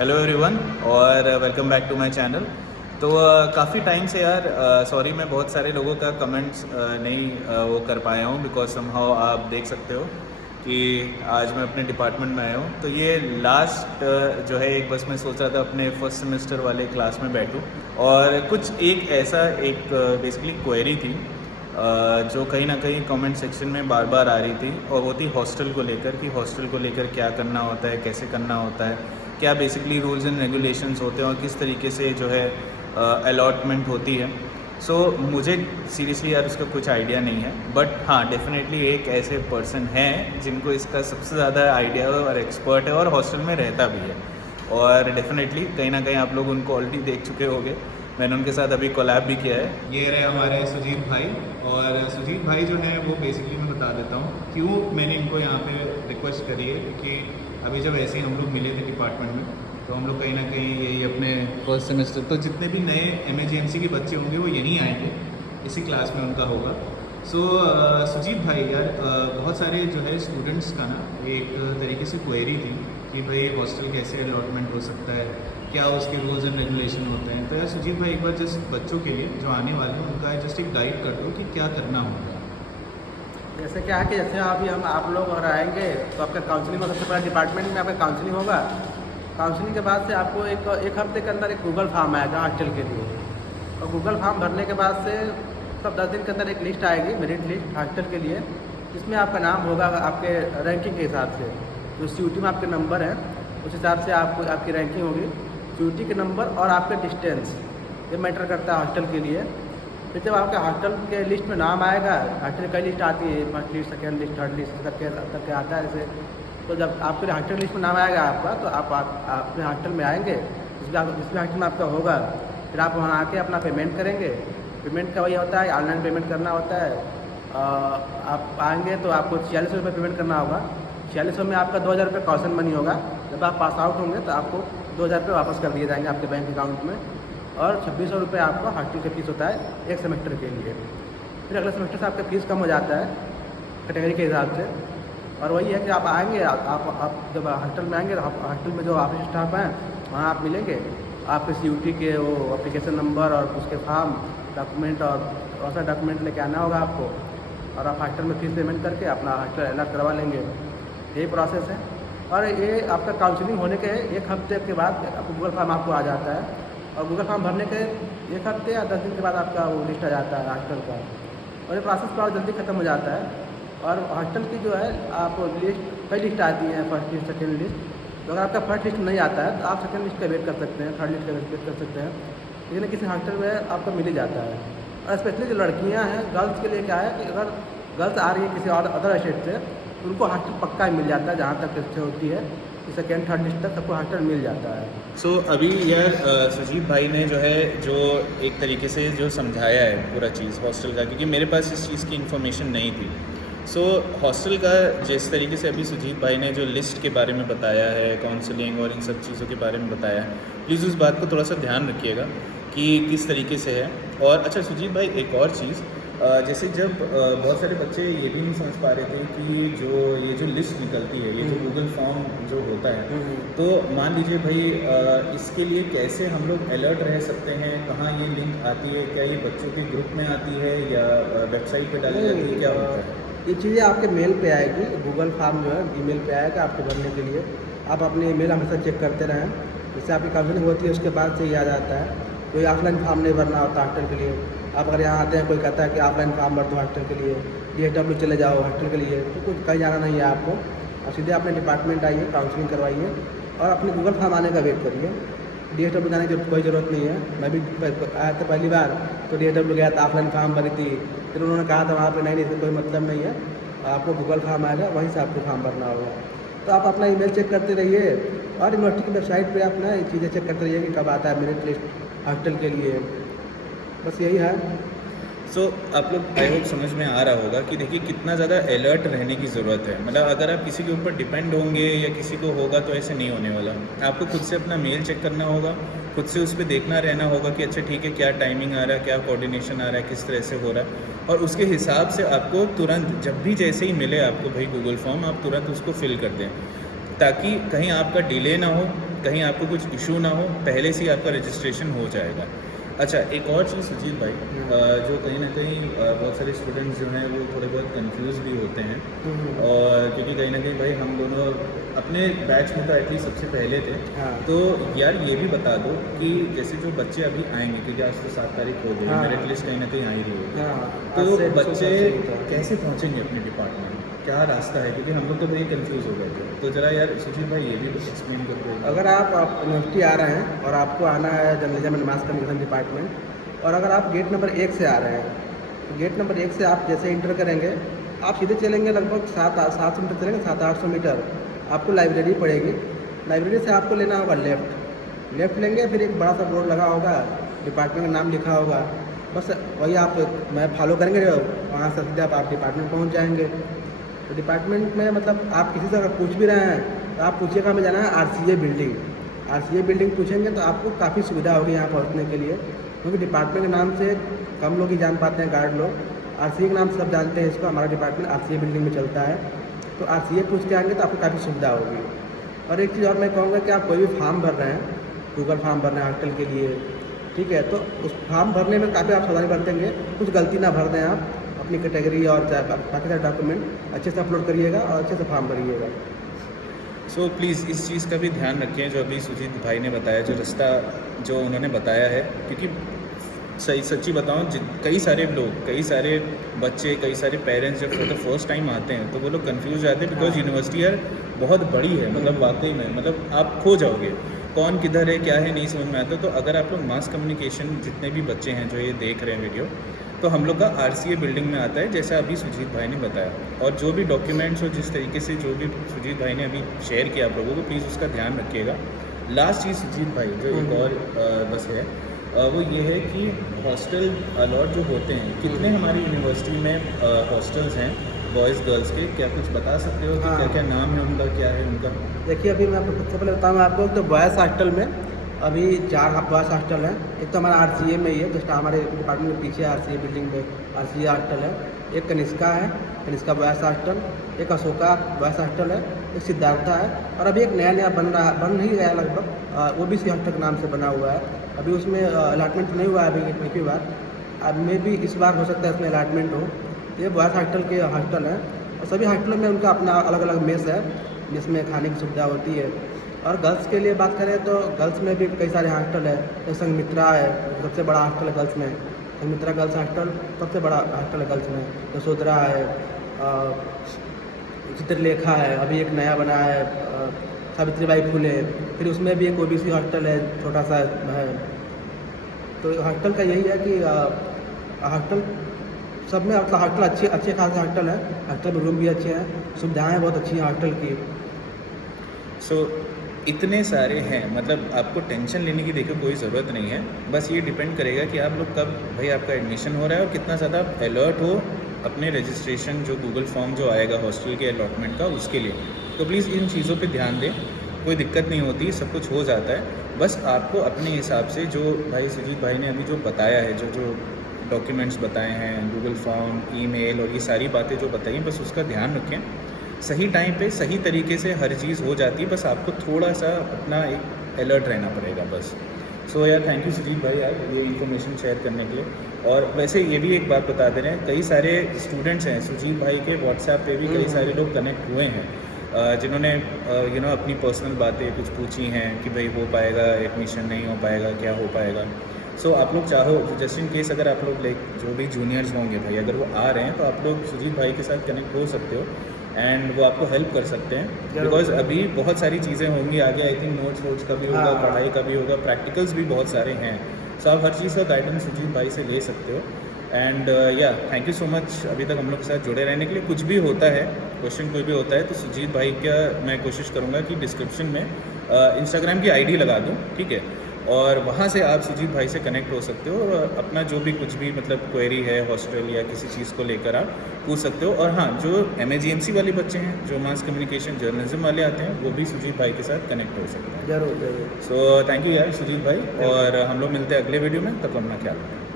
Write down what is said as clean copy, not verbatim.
Hello everyone और welcome back to my channel. तो काफ़ी टाइम से यार सॉरी मैं बहुत सारे लोगों का कमेंट्स नहीं वो कर पाया हूँ बिकॉज समहाउ आप देख सकते हो कि आज मैं अपने डिपार्टमेंट में आया हूँ। तो ये लास्ट जो है एक बस मैं सोच रहा था अपने फर्स्ट सेमेस्टर वाले क्लास में बैठूँ और कुछ एक बेसिकली क्वेरी थी जो कहीं ना कहीं कमेंट सेक्शन में बार बार आ रही थी और वो थी हॉस्टल को लेकर कि हॉस्टल को लेकर क्या करना होता है, कैसे करना होता है, क्या बेसिकली रूल्स एंड रेगुलेशंस होते हैं और किस तरीके से जो है अलॉटमेंट होती है। सो मुझे सीरियसली यार उसका कुछ आइडिया नहीं है, बट हाँ डेफिनेटली एक ऐसे पर्सन हैं जिनको इसका सबसे ज़्यादा आइडिया है और एक्सपर्ट है और हॉस्टल में रहता भी है। और डेफिनेटली कहीं ना कहीं आप लोग उनको ऑलरेडी देख चुके होंगे, मैंने उनके साथ अभी कोलैब भी किया है। ये रहे हमारे सुजीत भाई। और सुजीत भाई जो है वो बेसिकली मैं बता देता हूँ क्यों मैंने इनको यहाँ पे रिक्वेस्ट करी है, क्योंकि अभी जब ऐसे ही हम लोग मिले थे डिपार्टमेंट में तो हम लोग कहीं ना कहीं यही अपने फर्स्ट सेमेस्टर, तो जितने भी नए MAGMC के बच्चे होंगे वो यहीं आएंगे, इसी क्लास में उनका होगा। सो सुजीत भाई यार बहुत सारे जो है स्टूडेंट्स का ना एक तरीके से क्वेरी थी कि भाई हॉस्टल कैसे अलॉटमेंट हो सकता है, क्या उसके रूल्स एंड रेगुलेशन होते हैं। तो यार सुजीत भाई एक बार जस्ट बच्चों के लिए जो आने वाले हैं उनका जस्ट एक गाइड कर दो कि क्या करना होगा। जैसे क्या है कि जैसे अभी हम आप लोग और आएंगे तो आपका काउंसलिंग सबसे पहले डिपार्टमेंट में आपका काउंसलिंग होगा। काउंसलिंग के बाद से आपको एक हफ्ते के अंदर एक गूगल फॉर्म आएगा हॉस्टल के लिए, और गूगल फॉर्म भरने के बाद से तब 10 दिन के अंदर एक लिस्ट आएगी, मेरिट लिस्ट हॉस्टल के लिए, जिसमें आपका नाम होगा आपके रैंकिंग के हिसाब से। जो CUT में आपके नंबर हैं उस हिसाब से आपको आपकी रैंकिंग होगी। CUT के नंबर और आपके डिस्टेंस ये मैटर करता है हॉस्टल के लिए। फिर जब आपके हॉस्टल के लिस्ट में नाम आएगा, हॉस्टल की लिस्ट आती है, first list, second list, third list तक के आता है ऐसे। तो जब आपके हॉस्टल लिस्ट में नाम आएगा आपका, तो आप अपने हॉस्टल में आएंगे, जिसमें हॉस्टल में आपका होगा। फिर आप वहाँ आके अपना पेमेंट करेंगे। पेमेंट का वही होता है, ऑनलाइन पेमेंट करना होता है। आप आएँगे तो आपको 4600 रुपये पेमेंट करना होगा। 4600 में आपका 2000 रुपये कॉशन मनी होगा। जब आप पास आउट होंगे तो आपको 2000 रुपये वापस कर दिए जाएंगे आपके बैंक अकाउंट में, और 2600 रुपये आपका हॉस्टल का फीस होता है एक सेमेस्टर के लिए। फिर अगले सेमेस्टर से आपका फीस कम हो जाता है कैटेगरी के हिसाब से। और वही है कि आप आएंगे, आप जब हॉस्टल में आएंगे तो हॉस्टल में जो ऑफिस स्टाफ हैं वहाँ आप मिलेंगे। आपके CUT के वो एप्लीकेशन नंबर और उसके फॉर्म, डॉक्यूमेंट और सारे डॉक्यूमेंट लेके आना होगा आपको, और आप हॉस्टल में फीस पेमेंट करके अपना हॉस्टल अलॉट करवा लेंगे। यही प्रोसेस है। और ये आपका काउंसलिंग होने के एक हफ्ते के बाद आपको गूगल फॉर्म आपको आ जाता है, और गूगल फॉर्म भरने के एक हफ्ते या 10 दिन के बाद आपका वो लिस्ट आ जाता है हॉस्टल का, और ये प्रोसेस बहुत जल्दी ख़त्म हो जाता है। और हॉस्टल की जो है आप लिस्ट, कई लिस्ट आती हैं, फर्स्ट लिस्ट, सेकेंड लिस्ट। तो अगर आपका फर्स्ट लिस्ट नहीं आता है तो आप सेकेंड लिस्ट का वेट कर सकते हैं, थर्ड लिस्ट का वेट कर सकते हैं, लेकिन किसी हॉस्टल में आपको मिल ही जाता है। और स्पेशली जो लड़कियाँ हैं, गर्ल्स के लिए क्या है कि अगर गर्ल्स आ रही है किसी और अदर स्टेट से, तो उनको हॉस्टल पक्का ही मिल जाता है। जहाँ तक इच्छा होती है कि सेकेंड थर्ड लिस्ट तक सबको हॉस्टल मिल जाता है। सो अभी यार सुजीत भाई ने जो है जो एक तरीके से जो समझाया है पूरा चीज़ हॉस्टल का, क्योंकि मेरे पास इस चीज़ की इन्फॉर्मेशन नहीं थी। सो हॉस्टल का जिस तरीके से अभी सुजीत भाई ने जो लिस्ट के बारे में बताया है, काउंसलिंग और इन सब चीज़ों के बारे में बताया है, प्लीज़ उस बात को थोड़ा सा ध्यान रखिएगा कि किस तरीके से है। और अच्छा सुजीत भाई एक और चीज़, जैसे जब बहुत सारे बच्चे ये भी नहीं समझ पा रहे थे कि ये जो लिस्ट निकलती है, ये जो गूगल फॉर्म जो होता है, तो मान लीजिए भाई इसके लिए कैसे हम लोग अलर्ट रह सकते हैं, कहाँ ये लिंक आती है, क्या ये बच्चों के ग्रुप में आती है या वेबसाइट पे डाली जाती है, क्या होता है? ये चीज़ें आपके मेल पे आएगी। गूगल फॉर्म जो है ईमेल पे आएगा आपको भरने के लिए। आप अपने ईमेल हमेशा चेक करते रहें, जिससे आपकी काउंसलिंग होती है उसके बाद से ही आ जाता है। कोई ऑफलाइन फॉर्म नहीं भरना होता हॉस्टल के लिए। आप अगर यहाँ आते हैं, कोई कहता है कि ऑफलाइन फॉर्म भर दो हॉस्टल के लिए, DSW चले जाओ हॉस्टल के लिए, तो कुछ कहीं जाना नहीं है आपको। आप सीधे अपने डिपार्टमेंट आइए, काउंसलिंग करवाइए और अपने गूगल फॉर्म आने का वेट करिए। DSW जाने की कोई ज़रूरत नहीं है। मैं भी आया था पहली बार तो DSW गया था, ऑफलाइन फॉर्म भरी थी, फिर उन्होंने कहा था वहाँ पर नहीं, इसमें कोई मतलब नहीं है, आपको गूगल फॉर्म आएगा, वहीं से आपको फॉर्म भरना होगा। तो आप अपना ईमेल चेक करते रहिए और यूनिवर्सिटी की वेबसाइट पे अपना ये चीज़ें चेक करते रहिए कि कब आता है मेरिट लिस्ट हॉस्टल के लिए। बस यही है। सो आप लोग आई होप समझ में आ रहा होगा कि देखिए कितना ज़्यादा अलर्ट रहने की ज़रूरत है। मतलब अगर आप किसी के ऊपर डिपेंड होंगे या किसी को होगा तो ऐसे नहीं होने वाला। आपको खुद से अपना मेल चेक करना होगा, खुद से उस पर देखना रहना होगा कि अच्छा ठीक है क्या टाइमिंग आ रहा है, क्या कोऑर्डिनेशन आ रहा है, किस तरह से हो रहा है, और उसके हिसाब से आपको तुरंत जब भी जैसे ही मिले आपको भाई गूगल फॉर्म, आप तुरंत उसको फिल कर दें ताकि कहीं आपका डिले ना हो कहीं आपको कुछ इशू ना हो, पहले से ही आपका रजिस्ट्रेशन हो जाएगा। अच्छा, एक और चीज़ सुजीत भाई, जो कहीं ना कहीं बहुत सारे स्टूडेंट्स जो हैं वो थोड़े बहुत कंफ्यूज भी होते हैं, और क्योंकि कहीं ना कहीं भाई हम दोनों अपने बैच में तो एटलीस्ट सबसे पहले थे। हाँ। तो यार ये भी बता दो कि जैसे जो बच्चे अभी आएंगे, क्योंकि आज तो 7 तारीख हो गई, हाँ। मेरिट लिस्ट कहीं ना कहीं आ ही रही होगी, हाँ, तो आज से बच्चे 100% होता है। कैसे पहुँचेंगे अपने डिपार्टमेंट, क्या रास्ता है, क्योंकि हम लोग तो भाई कंफ्यूज हो गए थे। तो ज़रा यार सुजीत भाई ये भी एक्सप्लेन कर दो। अगर आप यूनिवर्सिटी आ रहे हैं और आपको आना है journalism and mass communication department, और अगर आप गेट नंबर 1 से आ रहे हैं, तो गेट नंबर 1 से आप जैसे इंटर करेंगे, आप सीधे चलेंगे लगभग 700 मीटर चलेंगे, 700-800 मीटर आपको लाइब्रेरी पड़ेगी। लाइब्रेरी से आपको लेना होगा लेफ़्ट लेंगे, फिर एक बड़ा सा बोर्ड लगा होगा, डिपार्टमेंट का नाम लिखा होगा, बस वही आप मैप फॉलो करेंगे, वहाँ से सीधे आप डिपार्टमेंट पहुँच जाएंगे। तो डिपार्टमेंट में मतलब आप किसी से अगर पूछ भी रहे हैं तो आप पूछिएगा हमें जाना है RCA बिल्डिंग पूछेंगे तो आपको काफ़ी सुविधा होगी यहाँ पहुँचने के लिए, क्योंकि डिपार्टमेंट के नाम से कम लोग ही जान पाते हैं, गार्ड लोग। RCA के नाम से सब जानते हैं इसको, हमारा डिपार्टमेंट RCA बिल्डिंग में चलता है। तो RCA पूछ के आएंगे तो आपको काफ़ी सुविधा होगी। और एक चीज़ और मैं कहूँगा कि आप कोई भी फॉर्म भर रहे हैं, गूगल फॉर्म भर रहे हैं हॉस्टल के लिए, ठीक है, तो उस फॉर्म भरने में काफ़ी आप सावधानी बरतेंगे, कुछ गलती ना भर दें आप, अपनी कैटेगरी और बाकी सारे डॉक्यूमेंट अच्छे से अपलोड करिएगा और अच्छे से फॉर्म भरिएगा। सो प्लीज़ इस चीज़ का भी ध्यान रखें जो अभी सुजीत भाई ने बताया, जो रास्ता जो उन्होंने बताया है, क्योंकि सच्ची बताऊं, कई सारे लोग, कई सारे बच्चे, कई सारे पेरेंट्स जब फॉर द फर्स्ट टाइम आते हैं तो वो लोग कंफ्यूज जाते हैं, बिकॉज यूनिवर्सिटी यार बहुत बड़ी है, मतलब वाकई में, मतलब आप खो जाओगे कौन किधर है क्या है नहीं समझ में आता। तो अगर आप लोग मास कम्युनिकेशन, जितने भी बच्चे हैं जो ये देख रहे हैं वीडियो, तो हम लोग का RCA बिल्डिंग में आता है, जैसा अभी सुजीत भाई ने बताया, और जो भी डॉक्यूमेंट्स और जिस तरीके से जो भी सुजीत भाई ने अभी शेयर किया आप लोगों को, प्लीज़ उसका ध्यान रखिएगा। लास्ट चीज़ सुजीत भाई जो एक और बस है, वो ये है कि हॉस्टल अलॉट जो होते हैं, कितने हमारी यूनिवर्सिटी में हॉस्टल्स हैं बॉयज़ गर्ल्स के, क्या कुछ बता सकते हो कि हाँ। क्या क्या नाम है उनका, क्या है उनका? देखिए, अभी मैं आपको सबसे पहले बताऊँ आपको, तो बॉयज़ हॉस्टल में अभी 4 बॉयज़ हॉस्टल हैं। एक तो हमारा RCA में ही है, जस्ट हमारे डिपार्टमेंट के पीछे RCA बिल्डिंग में RCA हॉस्टल है। एक कनिष्का है, कनिष्का बॉयज़ हॉस्टल, एक अशोका बॉयज़ हॉस्टल है, एक सिद्धार्था है, और अभी एक नया बन ही गया है लगभग, OBC हॉस्टल के नाम से बना हुआ है। अभी उसमें अलॉटमेंट नहीं हुआ है अभी एक ही बार, अब में भी इस बार हो सकता है इसमें अलॉटमेंट हो। ये बॉयज़ हॉस्टल के हॉस्टल हैं, और सभी हॉस्टलों में उनका अपना अलग अलग मेस है, जिसमें खाने की सुविधा होती है। और गर्ल्स के लिए बात करें तो गर्ल्स में भी कई सारे हॉस्टल है, जैसे संघमित्रा है, सबसे बड़ा हॉस्टल है गर्ल्स में, संघमित्रा गर्ल्स हॉस्टल सबसे बड़ा हॉस्टल है गर्ल्स में। यशोधरा है, चित्रलेखा है, अभी एक नया बना है सावित्रीबाई फुले, फिर उसमें भी एक OBC हॉस्टल है, छोटा सा है। तो हॉस्टल का यही है कि हॉस्टल सब में, मतलब हॉस्टल अच्छे खासे हॉस्टल है, हॉस्टल में रूम भी अच्छे हैं, सुविधाएँ बहुत अच्छी हैं हॉस्टल की। सो इतने सारे हैं, मतलब आपको टेंशन लेने की देखिए कोई ज़रूरत नहीं है, बस ये डिपेंड करेगा कि आप लोग कब भाई आपका एडमिशन हो रहा है और कितना ज़्यादा आप अलर्ट हो अपने रजिस्ट्रेशन, जो गूगल फॉर्म जो आएगा हॉस्टल के अलॉटमेंट का, उसके लिए। तो प्लीज़ इन चीज़ों पे ध्यान दें, कोई दिक्कत नहीं होती, सब कुछ हो जाता है। बस आपको अपने हिसाब से जो भाई सुजीत भाई ने अभी जो बताया है, जो डॉक्यूमेंट्स बताए हैं, गूगल फॉर्म, ईमेल और ये सारी बातें जो बताई हैं, बस उसका ध्यान रखें। सही टाइम पे सही तरीके से हर चीज़ हो जाती है, बस आपको थोड़ा सा अपना एक अलर्ट रहना पड़ेगा बस। सो यार थैंक यू सुजीत भाई यार ये इन्फॉर्मेशन शेयर करने के लिए। और वैसे ये भी एक बात बता दे रहे हैं, कई सारे स्टूडेंट्स हैं सुजीत भाई के व्हाट्सएप पे भी कई सारे लोग कनेक्ट हुए हैं, जिन्होंने अपनी पर्सनल बातें कुछ पूछी हैं कि भाई हो पाएगा, एडमिशन नहीं हो पाएगा, क्या हो पाएगा। सो आप लोग चाहो जस्ट इन केस अगर आप लोग लाइक जो भी जूनियर्स होंगे भाई, अगर वो आ रहे हैं तो आप लोग सुजीत भाई के साथ कनेक्ट हो सकते हो एंड वो आपको हेल्प कर सकते हैं, बिकॉज अभी बहुत सारी चीज़ें होंगी आगे। आई थिंक नोट्स का भी होगा, पढ़ाई का भी होगा, प्रैक्टिकल्स भी बहुत सारे हैं। सो आप हर चीज़ का गाइडेंस सुजीत भाई से ले सकते हो। एंड या थैंक यू सो मच अभी तक हम लोग के साथ जुड़े रहने के लिए। कुछ भी होता है, क्वेश्चन कोई भी होता है, तो सुजीत भाई का मैं कोशिश करूँगा कि डिस्क्रिप्शन में इंस्टाग्राम की ID लगा दूँ, ठीक है, और वहाँ से आप सुजीत भाई से कनेक्ट हो सकते हो और अपना जो भी कुछ भी मतलब क्वेरी है हॉस्टल या किसी चीज़ को लेकर आप पूछ सकते हो। और हाँ, जो MAGMC वाले बच्चे हैं, जो मास कम्युनिकेशन जर्नलिज्म वाले आते हैं, वो भी सुजीत भाई के साथ कनेक्ट हो सकते हैं। जरूर। सो थैंक यू यार सुजीत भाई, और हम लोग मिलते हैं अगले वीडियो में, तब अपना ख्याल रखें।